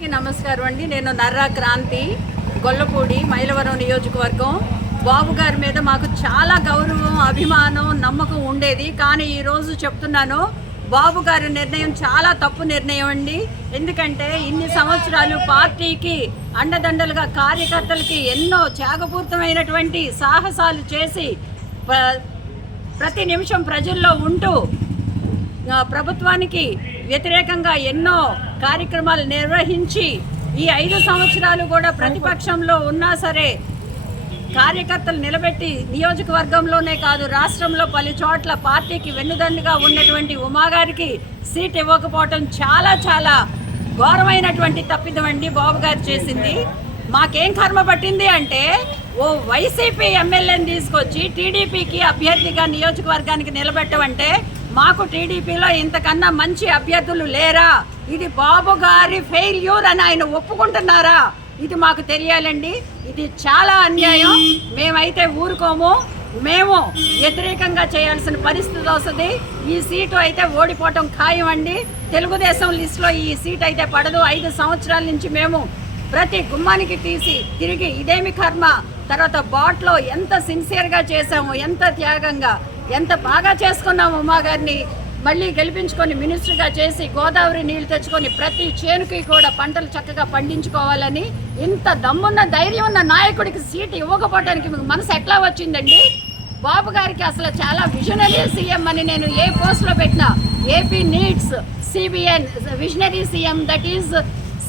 అందరికీ నమస్కారం అండి. నేను నర్రా క్రాంతి గొల్లపూడి మైలవరం నియోజకవర్గం. బాబు గారి మీద మాకు చాలా గౌరవం అభిమానం నమ్మకం ఉండేది. కానీ ఈరోజు చెప్తున్నాను బాబు గారి నిర్ణయం చాలా తప్పు నిర్ణయం అండి. ఎందుకంటే ఇన్ని సంవత్సరాలు పార్టీకి అండదండలుగా కార్యకర్తలకి ఎన్నో త్యాగపూరితమైనటువంటి సాహసాలు చేసి ప్రతి నిమిషం ప్రజల్లో ఉంటూ ప్రభుత్వానికి వ్యతిరేకంగా ఎన్నో కార్యక్రమాలు నిర్వహించి ఈ ఐదు సంవత్సరాలు కూడా ప్రతిపక్షంలో ఉన్నా సరే కార్యకర్తలు నిలబెట్టి నియోజకవర్గంలోనే కాదు రాష్ట్రంలో పలు చోట్ల పార్టీకి వెన్నుదన్నుగా ఉన్నటువంటి ఉమాగారికి సీట్ ఇవ్వకపోవటం చాలా చాలా ఘోరమైనటువంటి తప్పిదమండి బాబు గారు చేసింది. మాకేం కర్మ పట్టింది అంటే ఓ వైసీపీ ఎమ్మెల్యేని తీసుకొచ్చి టీడీపీకి అభ్యర్థిగా నియోజకవర్గానికి నిలబెట్టమంటే మాకు టీడీపీలో ఇంతకన్నా మంచి అభ్యర్థులు లేరా? ఇది బాబు గారి ఫెయిల్యూర్ అని ఆయన ఒప్పుకుంటున్నారా? ఇది మాకు తెలియాలండి. ఇది చాలా అన్యాయం. మేమైతే ఊరుకోము. మేము వ్యతిరేకంగా చేయాల్సిన పరిస్థితి వస్తుంది. ఈ సీటు అయితే ఓడిపోవటం ఖాయం అండి తెలుగుదేశం లిస్టులో ఈ సీట్ అయితే పడదు. ఐదు సంవత్సరాల నుంచి మేము ప్రతి గుమ్మానికి తీసి తిరిగి ఇదేమి కర్మ? తర్వాత బాట్లో ఎంత సిన్సియర్గా చేసాము ఎంత త్యాగంగా ఎంత బాగా చేసుకున్నాము ఉమా గారిని. మళ్ళీ గెలిపించుకొని మినిస్టర్గా చేసి గోదావరి నీళ్ళు తెచ్చుకొని ప్రతి చేనుకి కూడా పంటలు చక్కగా పండించుకోవాలని ఇంత దమ్మున్న ధైర్యం ఉన్న నాయకుడికి సీటు ఇవ్వకపోవడానికి మీకు మనసు ఎట్లా వచ్చిందండి? బాబు గారికి అసలు చాలా విజనరీ సీఎం అని నేను ఏ పోస్ట్లో పెట్టినా AP needs CBN visionary CM that is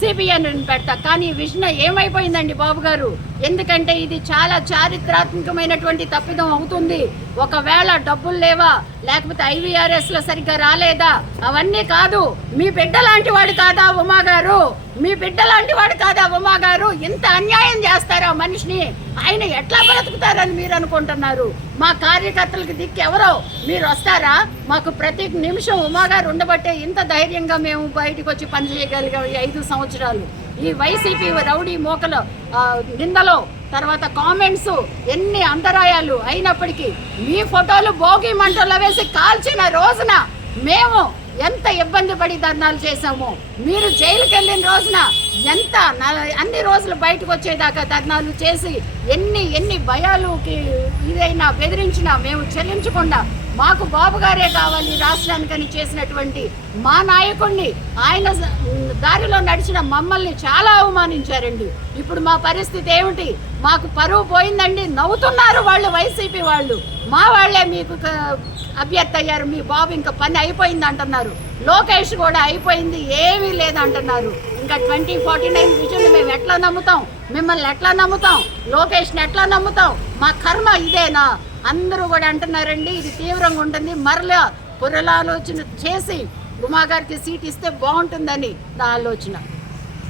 CBN అని పెడతా. కానీ విష్ణ ఏమైపోయిందండి బాబు గారు? ఎందుకంటే ఇది చాలా చారిత్రాత్మకమైనటువంటి తప్పిదం అవుతుంది. ఒకవేళ డబ్బులు లేవా? లేకపోతే ఐవీఆర్ఎస్లో సరిగ్గా రాలేదా? అవన్నీ కాదు. మీ బిడ్డ లాంటి వాడు కాదా ఉమా గారు? మీ బిడ్డలాంటి వాడు కాదా ఉమా గారు? ఇంత అన్యాయం చేస్తారా మనిషిని? ఆయన ఎట్లా బ్రతుకుతారని మీరు అనుకుంటున్నారు? మా కార్యకర్తలకు దిక్కు ఎవరో? మీరు వస్తారా? మాకు ప్రతి నిమిషం ఉమా గారు ఉండబట్టే ఇంత ధైర్యంగా మేము బయటకు వచ్చి పనిచేయగలిగాం ఈ ఐదు సంవత్సరాలు. ఈ వైసీపీ రౌడీ మోకలు నిందలో తర్వాత కామెంట్స్ ఎన్ని అంతరాయాలు అయినప్పటికీ మీ ఫోటోలు భోగి మంటల్లో వేసి కాల్చిన రోజున మేము ఎంత ఇబ్బంది పడి ధర్నాలు చేశామో? మీరు జైలుకి వెళ్ళిన రోజున ఎంత అన్ని రోజులు బయటకు వచ్చేదాకా ధర్నాలు చేసి ఎన్ని ఎన్ని భయాలుకి ఇదైనా బెదిరించినా మేము చెల్లించకుండా మాకు బాబు గారే కావాలి రాష్ట్రానికని చేసినటువంటి మా నాయకుడిని ఆయన దారిలో నడిచిన మమ్మల్ని చాలా అవమానించారండి. ఇప్పుడు మా పరిస్థితి ఏమిటి? మాకు పరువు పోయిందండి. నవ్వుతున్నారు వాళ్ళు వైసీపీ వాళ్ళు. మా వాళ్ళే మీకు అభ్యర్థి అయ్యారు. మీ బాబు ఇంకా పని అయిపోయింది అంటున్నారు. లోకేష్ కూడా అయిపోయింది. ఏమీ లేదంటున్నారు ఇంకా ట్వంటీ ఫార్టీ నైన్ విజన్ మేము ఎట్లా నమ్ముతాం? మిమ్మల్ని ఎట్లా నమ్ముతాం? లోకేష్ని ఎట్లా నమ్ముతాం? మా కర్మ ఇదేనా? అందరూ కూడా అంటున్నారండి ఇది తీవ్రంగా ఉంటుంది. మరలా పునరాలోచన చేసి ఉమాగారికి సీట్ ఇస్తే బాగుంటుందని నా ఆలోచన.